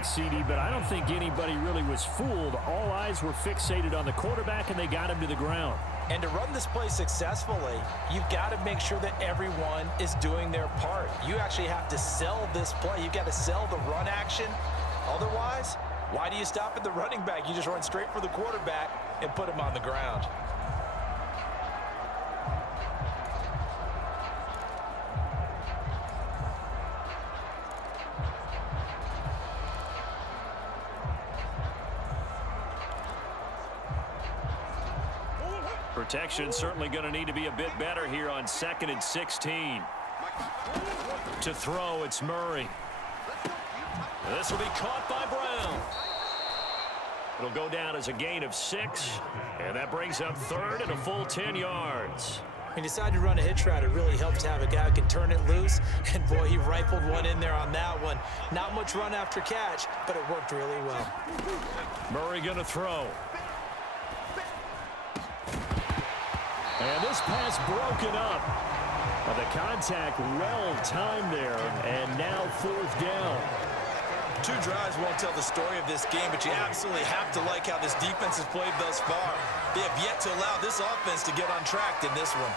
point, CD, but I don't think anybody really was fooled. All eyes were fixated on the quarterback, and they got him to the ground. And to run this play successfully, you've got to make sure that everyone is doing their part. You actually have to sell this play. You've got to sell the run action. Otherwise, why do you stop at the running back? You just run straight for the quarterback and put him on the ground. Protection certainly going to need to be a bit better here on 2nd and 16. To throw, it's Murray. This will be caught by Brown. It'll go down as a gain of 6, and that brings up 3rd and a full 10 yards. He decided to run a hitch route. It really helps to have a guy who can turn it loose, and boy, he rifled one in there on that one. Not much run after catch, but it worked really well. Murray going to throw. And this pass broken up. The contact well timed there, and now 4th down. 2 drives won't tell the story of this game, but you absolutely have to like how this defense has played thus far. They have yet to allow this offense to get on track in this one.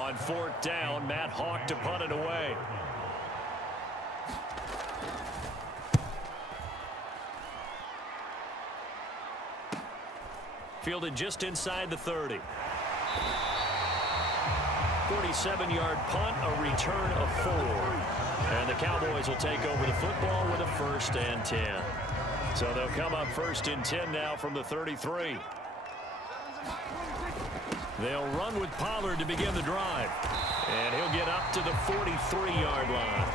On 4th down, Matt Hawk to punt it away. Fielded just inside the 30. 47-yard punt, a return of 4. And the Cowboys will take over the football with a 1st and 10. So they'll come up 1st and 10 now from the 33. They'll run with Pollard to begin the drive. And he'll get up to the 43-yard line.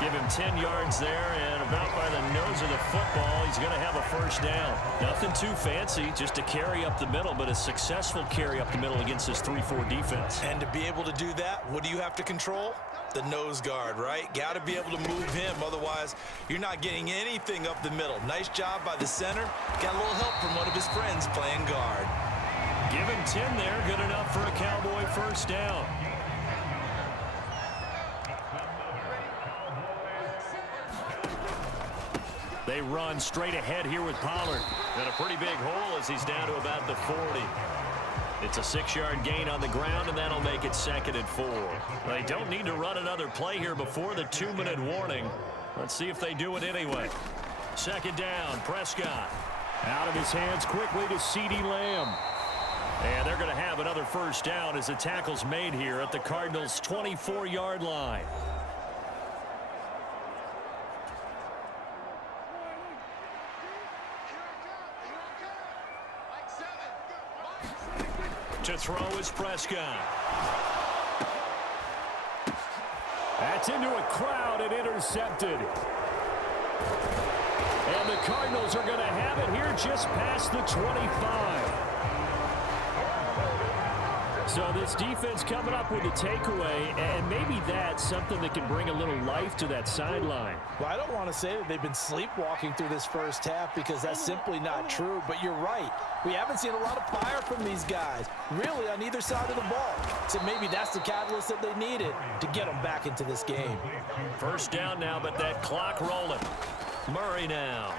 Give him 10 yards there, and about by the nose of the football, he's going to have a 1st down. Nothing too fancy, just a carry up the middle, but a successful carry up the middle against this 3-4 defense. And to be able to do that, what do you have to control? The nose guard, right? Got to be able to move him, otherwise you're not getting anything up the middle. Nice job by the center. Got a little help from one of his friends playing guard. Give him 10 there, good enough for a Cowboy 1st down. They run straight ahead here with Pollard. And a pretty big hole as he's down to about the 40. It's a 6-yard gain on the ground, and that'll make it 2nd and 4. They don't need to run another play here before the 2-minute warning. Let's see if they do it anyway. 2nd down, Prescott. Out of his hands quickly to CeeDee Lamb. And they're going to have another 1st down as the tackle's made here at the Cardinals' 24-yard line. To throw is Prescott. That's into a crowd and intercepted. And the Cardinals are going to have it here just past the 25. So this defense coming up with a takeaway, and maybe that's something that can bring a little life to that sideline. Well, I don't want to say that they've been sleepwalking through this 1st half because that's simply not true, but you're right. We haven't seen a lot of fire from these guys, really on either side of the ball. So maybe that's the catalyst that they needed to get them back into this game. 1st down now, but that clock rolling. Murray now.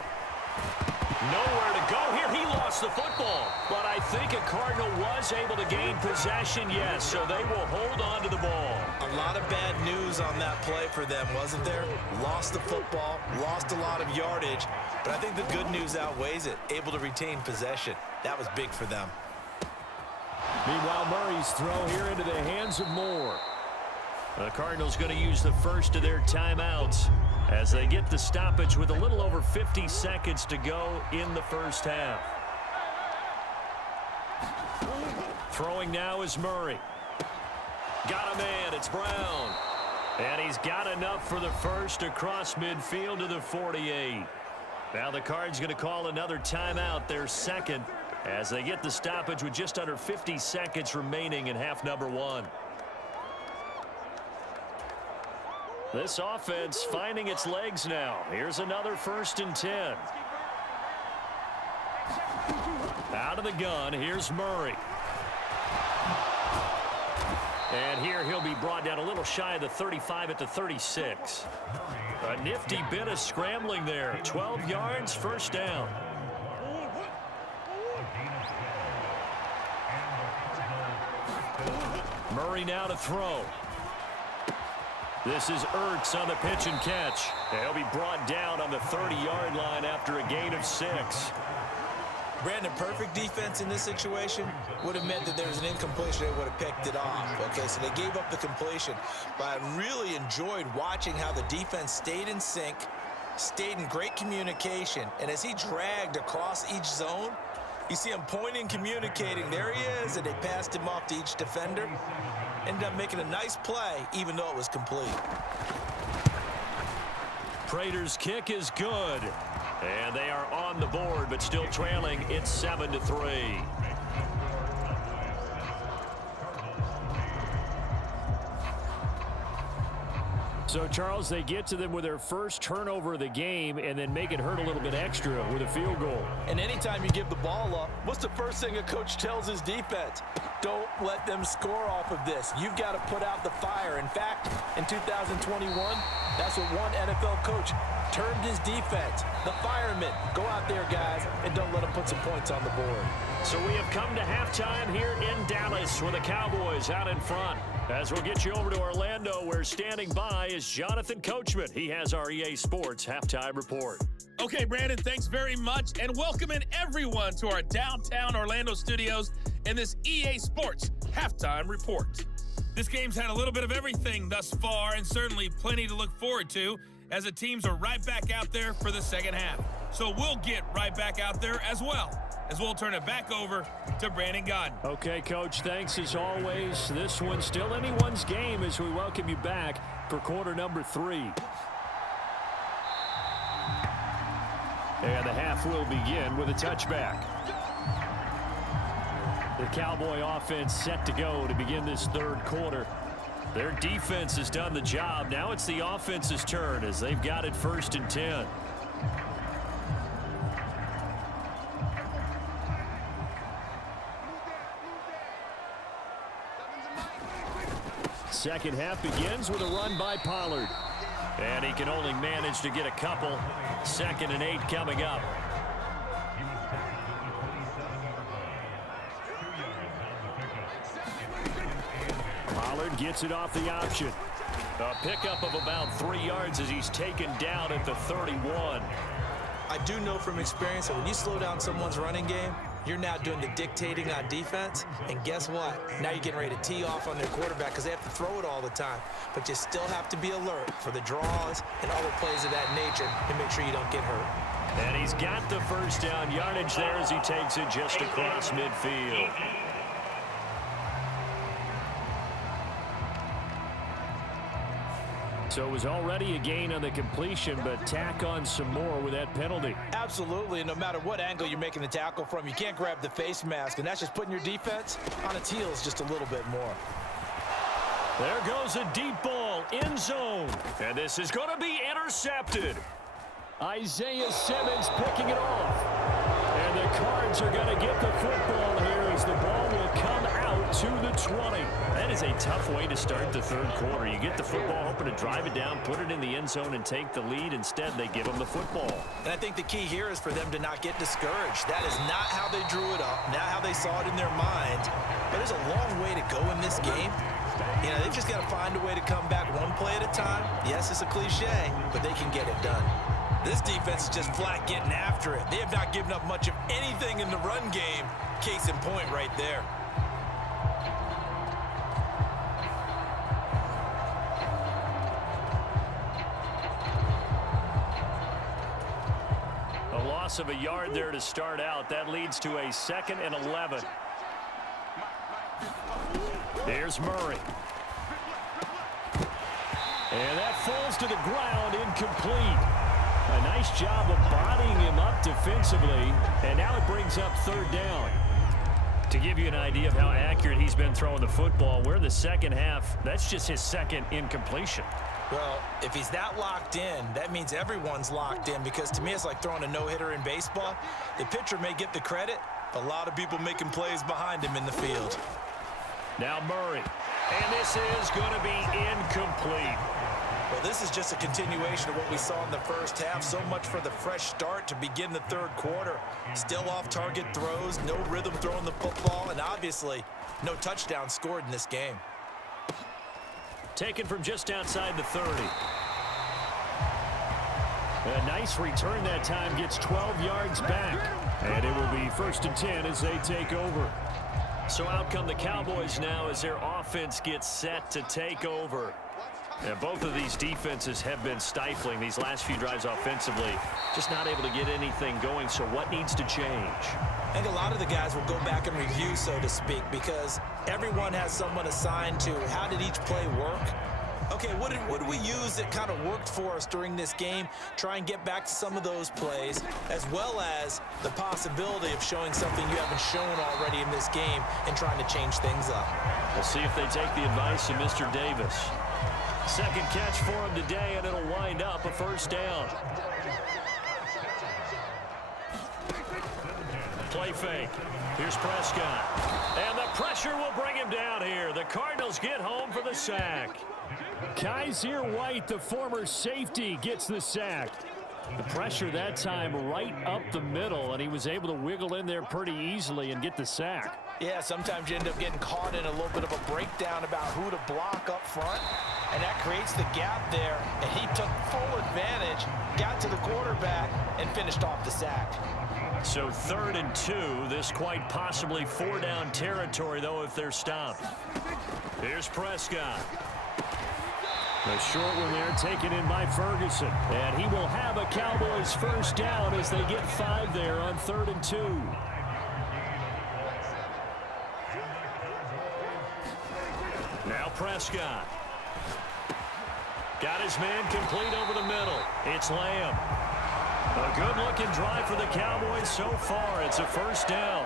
Nowhere to go here. He lost the football. But I think a Cardinal was able to gain possession, yes, so they will hold on to the ball. A lot of bad news on that play for them, wasn't there? Lost the football, lost a lot of yardage, but I think the good news outweighs it. Able to retain possession. That was big for them. Meanwhile, Murray's throw here into the hands of Moore. The Cardinals going to use the first of their timeouts as they get the stoppage with a little over 50 seconds to go in the 1st half. Throwing now is Murray. Got a man, it's Brown. And he's got enough for the 1st across midfield to the 48. Now the Cards going to call another timeout, their 2nd, as they get the stoppage with just under 50 seconds remaining in half number 1. This offense finding its legs now. Here's another 1st and 10. Out of the gun, here's Murray. And here he'll be brought down a little shy of the 35 at the 36. A nifty bit of scrambling there. 12 yards, first down. Murray now to throw. This is Ertz on the pitch and catch. And he'll be brought down on the 30-yard line after a gain of 6. Brandon, perfect defense in this situation would have meant that there was an incompletion. They would have picked it off. Okay, so they gave up the completion. But I really enjoyed watching how the defense stayed in sync, stayed in great communication. And as he dragged across each zone, you see him pointing, communicating. There he is, and they passed him off to each defender. Ended up making a nice play, even though it was complete. Prater's kick is good. And they are on the board, but still trailing. It's 7-3. So, Charles, they get to them with their first turnover of the game and then make it hurt a little bit extra with a field goal. And anytime you give the ball up, what's the first thing a coach tells his defense? Don't let them score off of this. You've got to put out the fire. In fact, in 2021, that's what one NFL coach termed his defense. The firemen. Go out there, guys, and don't let them put some points on the board. So we have come to halftime here in Dallas with the Cowboys out in front. As we'll get you over to Orlando, where standing by is Jonathan Coachman. He has our EA Sports Halftime Report. Okay, Brandon, thanks very much, and welcoming everyone to our downtown Orlando studios in this EA Sports Halftime Report. This game's had a little bit of everything thus far, and certainly plenty to look forward to, as the teams are right back out there for the second half. So we'll get right back out there as well, as we'll turn it back over to Brandon Godden. Okay, Coach, thanks as always. This one's still anyone's game as we welcome you back for quarter number 3. And the half will begin with a touchback. The Cowboy offense set to go to begin this third quarter. Their defense has done the job. Now it's the offense's turn as they've got it 1st and 10. Second half begins with a run by Pollard. And he can only manage to get a couple. 2nd and 8 coming up. Pollard gets it off the option. A pickup of about 3 yards as he's taken down at the 31. I do know from experience that when you slow down someone's running game, you're now doing the dictating on defense. And guess what? Now you're getting ready to tee off on their quarterback because they have to throw it all the time. But you still have to be alert for the draws and other plays of that nature and make sure you don't get hurt. And he's got the first down yardage there as he takes it just across midfield. So it was already a gain on the completion, but tack on some more with that penalty. Absolutely, and no matter what angle you're making the tackle from, you can't grab the face mask, and that's just putting your defense on its heels just a little bit more. There goes a deep ball, end zone, and this is going to be intercepted. Isaiah Simmons picking it off, and the Cards are going to get the football here as the ball will come out to the 20. That is a tough way to start the third quarter. You get the football, hoping to drive it down, put it in the end zone, and take the lead. Instead, they give them the football. And I think the key here is for them to not get discouraged. That is not how they drew it up, not how they saw it in their mind. But there's a long way to go in this game. You know, they've just got to find a way to come back one play at a time. Yes, it's a cliche, but they can get it done. This defense is just flat getting after it. They have not given up much of anything in the run game. Case in point right there. A loss of a yard there to start out. That leads to a 2nd and 11. There's Murray. And that falls to the ground, incomplete. A nice job of bodying him up defensively, and now it brings up 3rd down. To give you an idea of how accurate he's been throwing the football, we're in the second half. That's just his 2nd incompletion. Well, if he's that locked in, that means everyone's locked in, because to me it's like throwing a no-hitter in baseball. The pitcher may get the credit, but a lot of people making plays behind him in the field. Now Murray. And this is going to be incomplete. Well, this is just a continuation of what we saw in the first half. So much for the fresh start to begin the third quarter. Still off-target throws, no rhythm throwing the football, and obviously no touchdown scored in this game. Taken from just outside the 30. A nice return that time, gets 12 yards back. And it will be 1st and 10 as they take over. So out come the Cowboys now as their offense gets set to take over. And both of these defenses have been stifling these last few drives offensively. Just not able to get anything going. So what needs to change? I think a lot of the guys will go back and review, so to speak, because everyone has someone assigned to how did each play work. Okay, what did we use that kind of worked for us during this game? Try and get back to some of those plays, as well as the possibility of showing something you haven't shown already in this game and trying to change things up. We'll see if they take the advice of Mr. Davis. Second catch for him today, and it'll wind up a 1st down. Play fake. Here's Prescott. And the pressure will bring him down here. The Cardinals get home for the sack. Kaiser White, the former safety, gets the sack. The pressure that time right up the middle, and he was able to wiggle in there pretty easily and get the sack. Yeah, sometimes you end up getting caught in a little bit of a breakdown about who to block up front, and that creates the gap there, and he took full advantage, got to the quarterback, and finished off the sack. So 3rd and 2, this quite possibly 4-down territory, though, if they're stopped. Here's Prescott. The short one there taken in by Ferguson. And he will have a Cowboys 1st down as they get 5 there on 3rd and 2. Now Prescott. Got his man complete over the middle. It's Lamb. A good-looking drive for the Cowboys so far. It's a 1st down.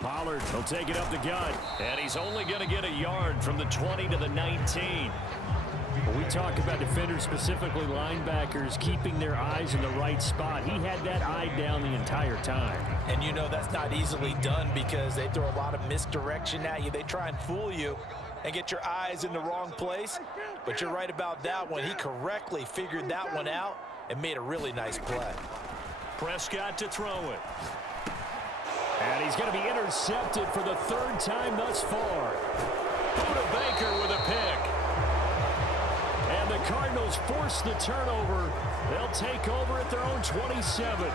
Pollard will take it up the gut, and he's only going to get a yard from the 20 to the 19. When we talk about defenders, specifically linebackers, keeping their eyes in the right spot, he had that eye down the entire time. And you know that's not easily done because they throw a lot of misdirection at you. They try and fool you and get your eyes in the wrong place. But you're right about that one. He correctly figured that one out and made a really nice play. Prescott to throw it. And he's going to be intercepted for the 3rd time thus far. Buda Baker with a pick. And the Cardinals force the turnover. They'll take over at their own 27.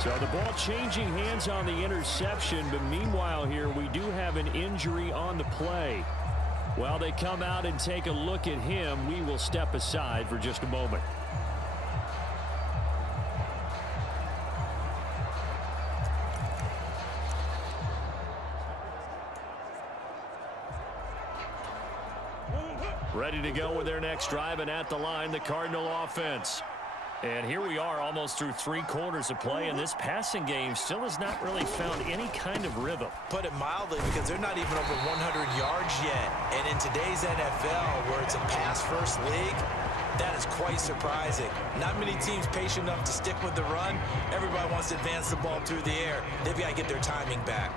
So the ball changing hands on the interception. But meanwhile here, we do have an injury on the play. While they come out and take a look at him, we will step aside for just a moment. Ready to go with their next drive, and at the line, the Cardinal offense. And here we are almost through 3 quarters of play, and this passing game still has not really found any kind of rhythm. Put it mildly, because they're not even over 100 yards yet. And in today's NFL, where it's a pass-first league, that is quite surprising. Not many teams patient enough to stick with the run. Everybody wants to advance the ball through the air. They've got to get their timing back.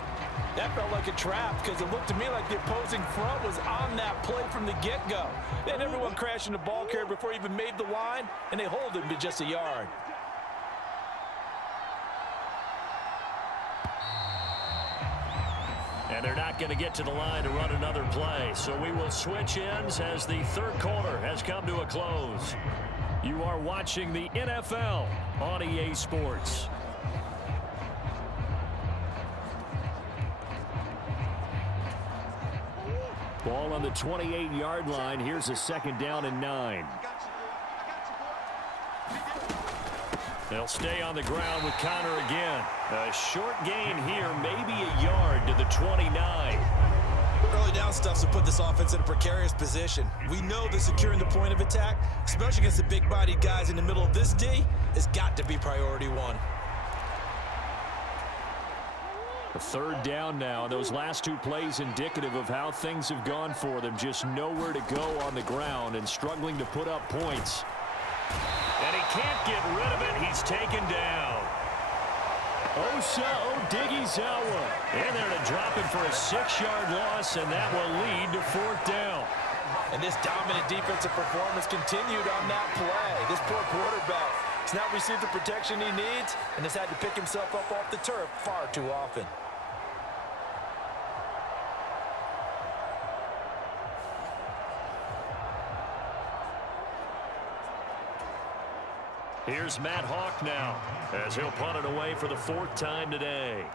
That felt like a trap because it looked to me like the opposing front was on that play from the get-go. Then everyone crashing the ball carrier before he even made the line, and they hold him to just a yard. And they're not going to get to the line to run another play. So we will switch ends as the 3rd quarter has come to a close. You are watching the NFL on EA Sports. Ball on the 28-yard line. Here's a 2nd down and 9. They'll stay on the ground with Connor again. A short gain here, maybe a yard to the 29. Early down stuff to put this offense in a precarious position. We know that securing the point of attack, especially against the big-bodied guys in the middle of this D, has got to be priority 1. A 3rd down now. Those last 2 plays indicative of how things have gone for them. Just nowhere to go on the ground and struggling to put up points. And he can't get rid of it. He's taken down. Osa Odighizuwa in there to drop it for a 6-yard loss, and that will lead to 4th down. And this dominant defensive performance continued on that play. This poor quarterback has not received the protection he needs and has had to pick himself up off the turf far too often. Here's Matt Hawk now as he'll punt it away for the 4th time today.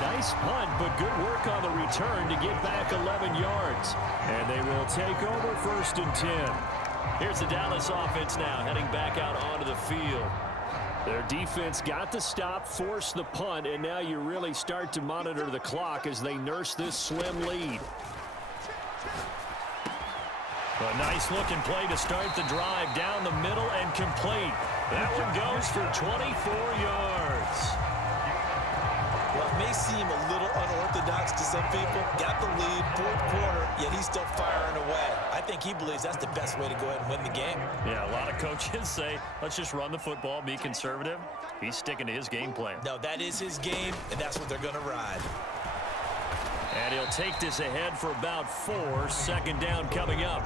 Nice punt, but good work on the return to get back 11 yards. And they will take over 1st and 10. Here's the Dallas offense now heading back out onto the field. Their defense got the stop, forced the punt, and now you really start to monitor the clock as they nurse this slim lead. A nice-looking play to start the drive down the middle and complete. That one goes for 24 yards. Well, it may seem a little unorthodox to some people. Got the lead, 4th quarter, yet he's still firing away. I think he believes that's the best way to go ahead and win the game. Yeah, a lot of coaches say, let's just run the football, be conservative. He's sticking to his game plan. No, that is his game, and that's what they're going to ride. And he'll take this ahead for about 4. 2nd down coming up.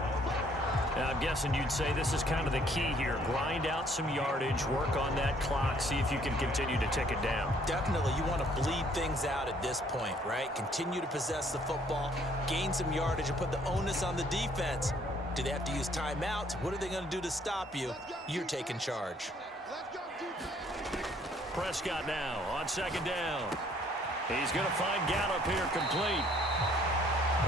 Now, I'm guessing you'd say this is kind of the key here. Grind out some yardage, work on that clock, see if you can continue to tick it down. Definitely, you want to bleed things out at this point, right? Continue to possess the football, gain some yardage, and put the onus on the defense. Do they have to use timeouts? What are they going to do to stop you? You're taking charge. Prescott now on 2nd down. He's going to find Gallup here complete.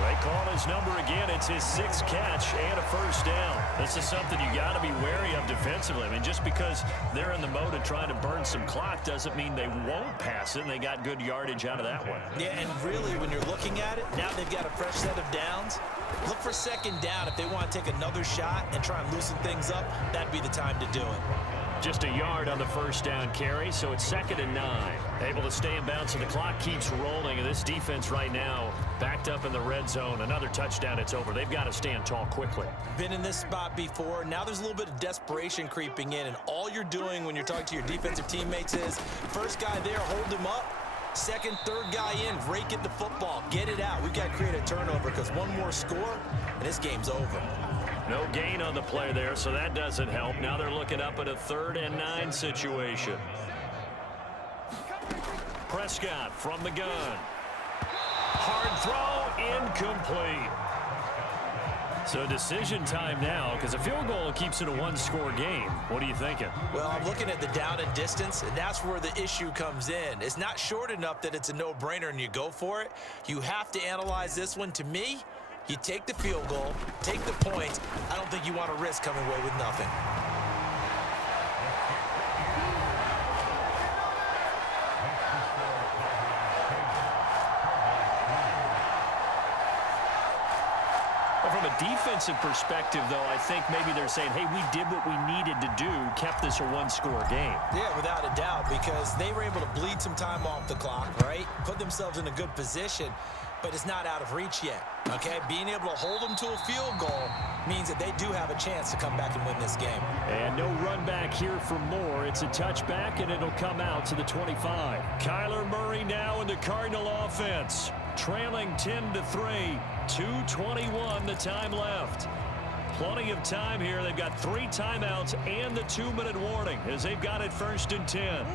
They call his number again. It's his 6th catch and a 1st down. This is something you got to be wary of defensively. I mean, just because they're in the mode of trying to burn some clock doesn't mean they won't pass it, and they got good yardage out of that one. Yeah, and really, when you're looking at it, now they've got a fresh set of downs. Look for 2nd down. If they want to take another shot and try and loosen things up, that'd be the time to do it. Just a yard on the 1st down carry, so it's 2nd and 9. Able to stay in bounds, and the clock keeps rolling. And this defense right now backed up in the red zone. Another touchdown, it's over. They've got to stand tall quickly. Been in this spot before. Now there's a little bit of desperation creeping in, and all you're doing when you're talking to your defensive teammates is, first guy there, hold him up. 2nd, 3rd guy in, rake at the football. Get it out. We've got to create a turnover because one more score, and this game's over. No gain on the play there, so that doesn't help. Now they're looking up at a 3rd and 9 situation. Prescott from the gun. Hard throw, incomplete. So decision time now, because a field goal keeps it a 1-score game. What are you thinking? Well, I'm looking at the down and distance, and that's where the issue comes in. It's not short enough that it's a no-brainer and you go for it. You have to analyze this one. To me, you take the field goal, take the points. I don't think you want to risk coming away with nothing. Well, from a defensive perspective, though, I think maybe they're saying, hey, we did what we needed to do, kept this a 1-score game. Yeah, without a doubt, because they were able to bleed some time off the clock, right? Put themselves in a good position. But it's not out of reach yet, okay? Being able to hold them to a field goal means that they do have a chance to come back and win this game. And no run back here for Moore. It's a touchback, and it'll come out to the 25. Kyler Murray now in the Cardinal offense, trailing 10-3, 2:21 the time left. Plenty of time here. They've got 3 timeouts and the 2-minute warning as they've got it 1st and 10.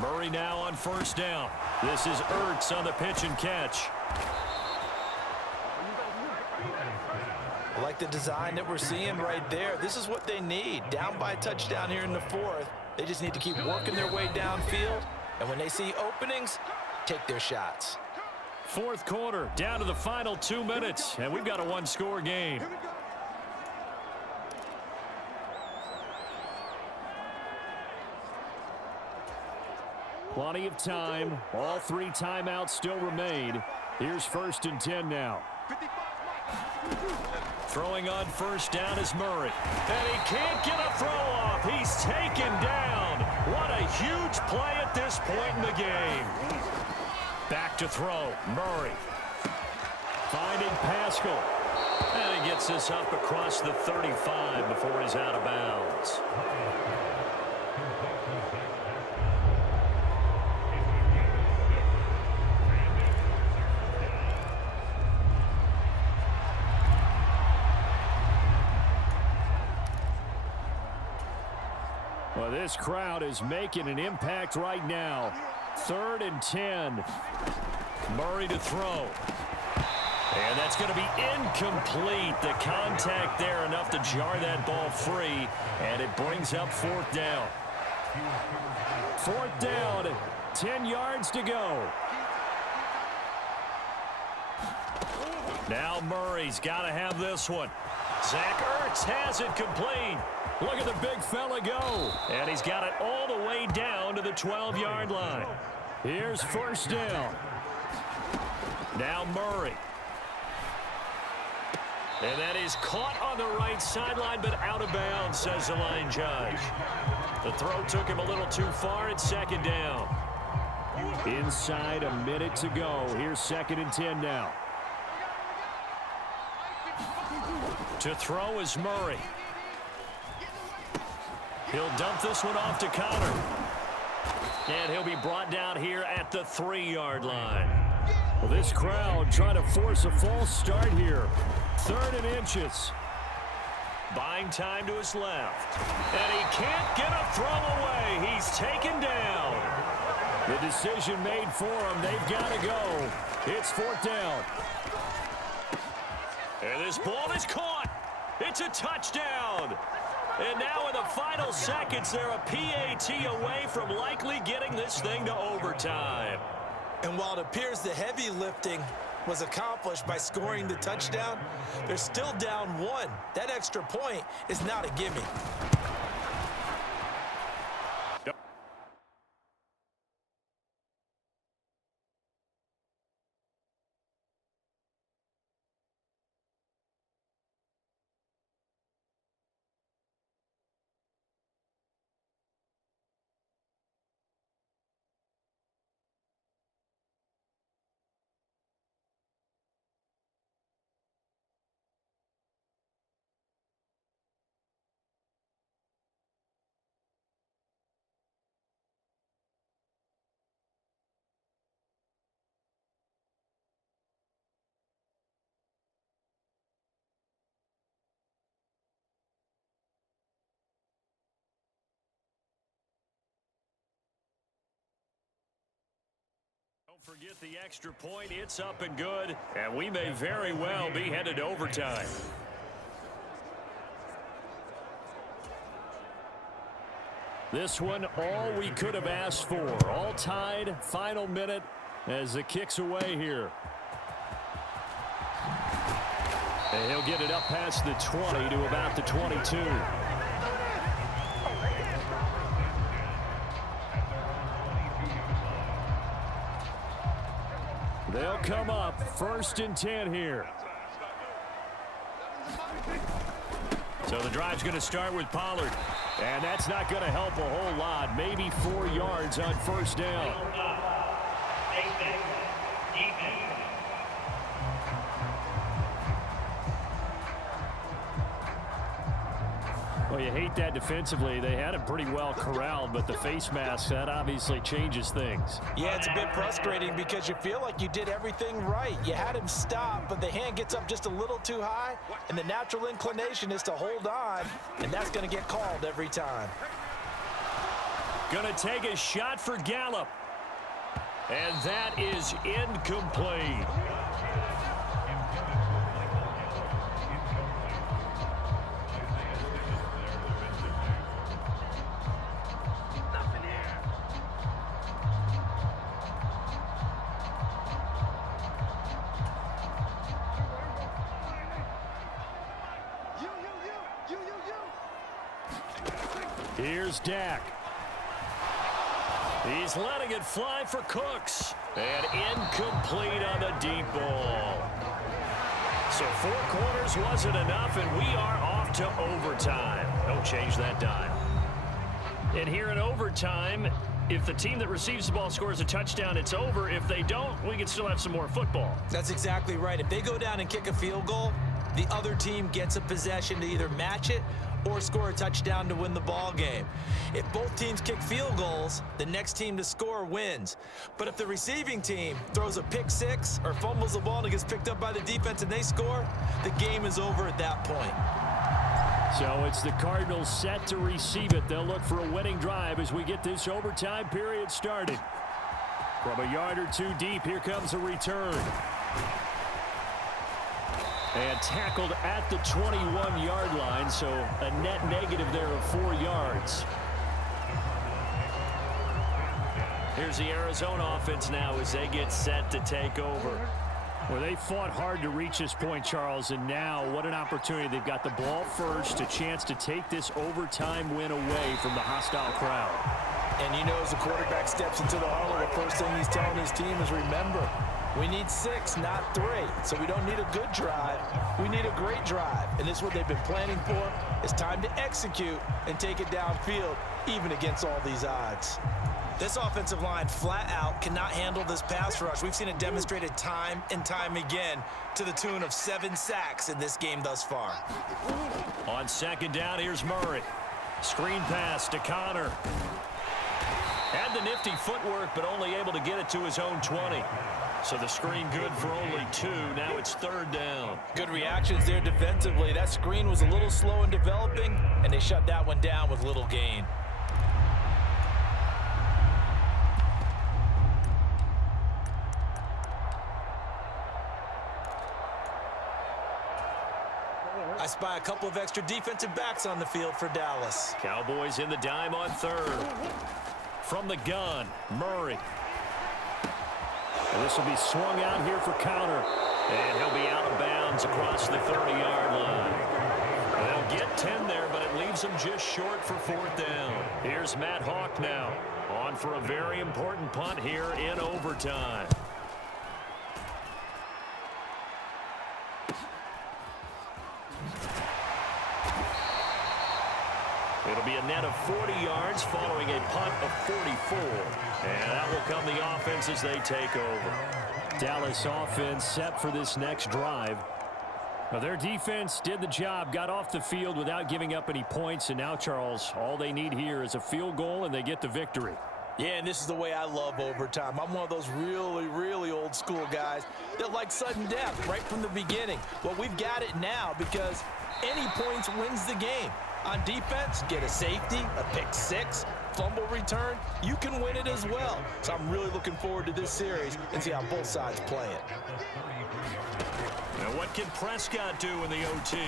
Murray now on 1st down. This is Ertz on the pitch and catch. I like the design that we're seeing right there. This is what they need. Down by a touchdown here in the 4th. They just need to keep working their way downfield. And when they see openings, take their shots. 4th quarter, down to the final 2 minutes, and we've got a 1-score game. Plenty of time. All 3 timeouts still remain. Here's 1st and 10 now. Throwing on first down is Murray. And he can't get a throw off. He's taken down. What a huge play at this point in the game. Back to throw. Murray. Finding Pascal. And he gets this up across the 35 before he's out of bounds. Well, this crowd is making an impact right now. 3rd and 10. Murray to throw. And that's going to be incomplete. The contact there enough to jar that ball free. And it brings up 4th down. 4th down. 10 yards to go. Now Murray's got to have this one. Zach Ertz has it complete. Look at the big fella go. And he's got it all the way down to the 12-yard line. Here's 1st down. Now Murray. And that is caught on the right sideline, but out of bounds, says the line judge. The throw took him a little too far. It's 2nd down. Inside a minute to go. Here's 2nd and 10 now. To throw is Murray. He'll dump this one off to Connor. And he'll be brought down here at the 3-yard line. Well, this crowd trying to force a false start here. 3rd and inches. Buying time to his left. And he can't get a throw away. He's taken down. The decision made for him. They've got to go. It's 4th down. And this ball is caught. It's a touchdown. And now in the final seconds, they're a PAT away from likely getting this thing to overtime. And while it appears the heavy lifting was accomplished by scoring the touchdown, they're still down 1. That extra point is not a gimme. Don't forget the extra point. It's up and good. And we may very well be headed to overtime. This one, all we could have asked for. All tied, final minute as the kick's away here. And he'll get it up past the 20 to about the 22. They'll come up 1st and 10 here. So the drive's going to start with Pollard. And that's not going to help a whole lot. Maybe 4 yards on 1st down. Well, you hate that defensively. They had it pretty well corralled, but the face mask, that obviously changes things. Yeah, it's a bit frustrating because you feel like you did everything right. You had him stop, but the hand gets up just a little too high, and the natural inclination is to hold on, and that's going to get called every time. Going to take a shot for Gallup. And that is incomplete. Here's Dak. He's letting it fly for Cooks. And incomplete on the deep ball. So 4 quarters wasn't enough, and we are off to overtime. Don't change that dime. And here in overtime, if the team that receives the ball scores a touchdown, it's over. If they don't, we can still have some more football. That's exactly right. If they go down and kick a field goal, the other team gets a possession to either match it or score a touchdown to win the ball game. If both teams kick field goals, the next team to score wins. But if the receiving team throws a pick six or fumbles the ball and it gets picked up by the defense and they score, the game is over at that point. So it's the Cardinals set to receive it. They'll look for a winning drive as we get this overtime period started. From a yard or two deep, here comes a return. And tackled at the 21-yard line, so a net negative there of 4 yards. Here's the Arizona offense now as they get set to take over. Well, they fought hard to reach this point, Charles, and now what an opportunity. They've got the ball first, a chance to take this overtime win away from the hostile crowd. And you know, as the quarterback steps into the huddle, the first thing he's telling his team is, remember, we need 6, not 3. So we don't need a good drive. We need a great drive. And this is what they've been planning for. It's time to execute and take it downfield, even against all these odds. This offensive line flat out cannot handle this pass rush. We've seen it demonstrated time and time again to the tune of 7 sacks in this game thus far. On second down, here's Murray. Screen pass to Connor. Had the nifty footwork, but only able to get it to his own 20. So the screen good for only 2. Now it's 3rd down. Good reactions there defensively. That screen was a little slow in developing, and they shut that one down with little gain. I spy a couple of extra defensive backs on the field for Dallas. Cowboys in the dime on 3rd. From the gun, Murray. And this will be swung out here for counter. And he'll be out of bounds across the 30-yard line. They'll get 10 there, but it leaves them just short for 4th down. Here's Matt Hawk now. On for a very important punt here in overtime. It'll be a net of 40 yards following a punt of 44. And that will come the offense as they take over. Dallas offense set for this next drive. Well, their defense did the job, got off the field without giving up any points. And now, Charles, all they need here is a field goal, and they get the victory. Yeah, and this is the way I love overtime. I'm one of those really, really old school guys that like sudden death right from the beginning. Well, we've got it now because any points wins the game. On defense, get a safety, a pick six, fumble return, you can win it as well. So I'm really looking forward to this series and see how both sides play it. Now what can Prescott do in the OT?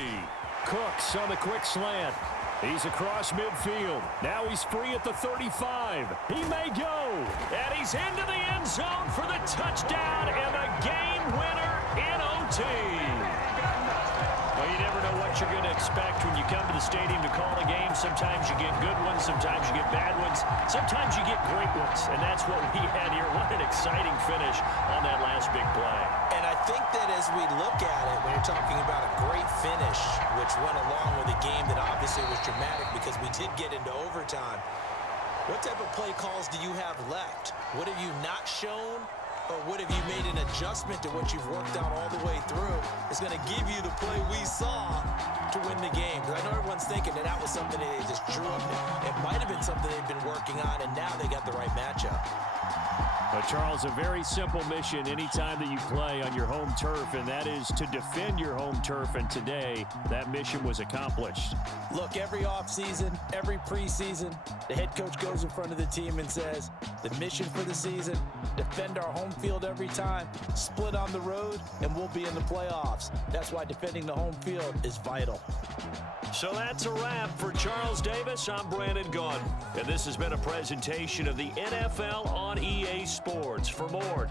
Cooks on the quick slant. He's across midfield. Now he's free at the 35. He may go. And he's into the end zone for the touchdown and the game winner in OT. Well, you never know what you're going to expect when you come to the stadium to call a game. Sometimes you get good ones. Sometimes you get bad ones. Sometimes you get great ones. And that's what we had here. What an exciting finish on that last big play. And I think that as we look at it, when you're talking about a great finish, which went along with a game that obviously was dramatic because we did get into overtime, what type of play calls do you have left? What have you not shown? Or what have you made an adjustment to what you've worked out all the way through? It's going to give you the play we saw to win the game. Because I know everyone's thinking that that was something that they just drew up. It might have been something they've been working on, and now they got the right matchup. But Charles, a very simple mission anytime that you play on your home turf, and that is to defend your home turf. And today, that mission was accomplished. Look, every offseason, every preseason, the head coach goes in front of the team and says, the mission for the season, defend our home field every time, split on the road, and we'll be in the playoffs. That's why defending the home field is vital. So that's a wrap for Charles Davis. I'm Brandon Gunn, and this has been a presentation of the NFL on EA Sports. For more,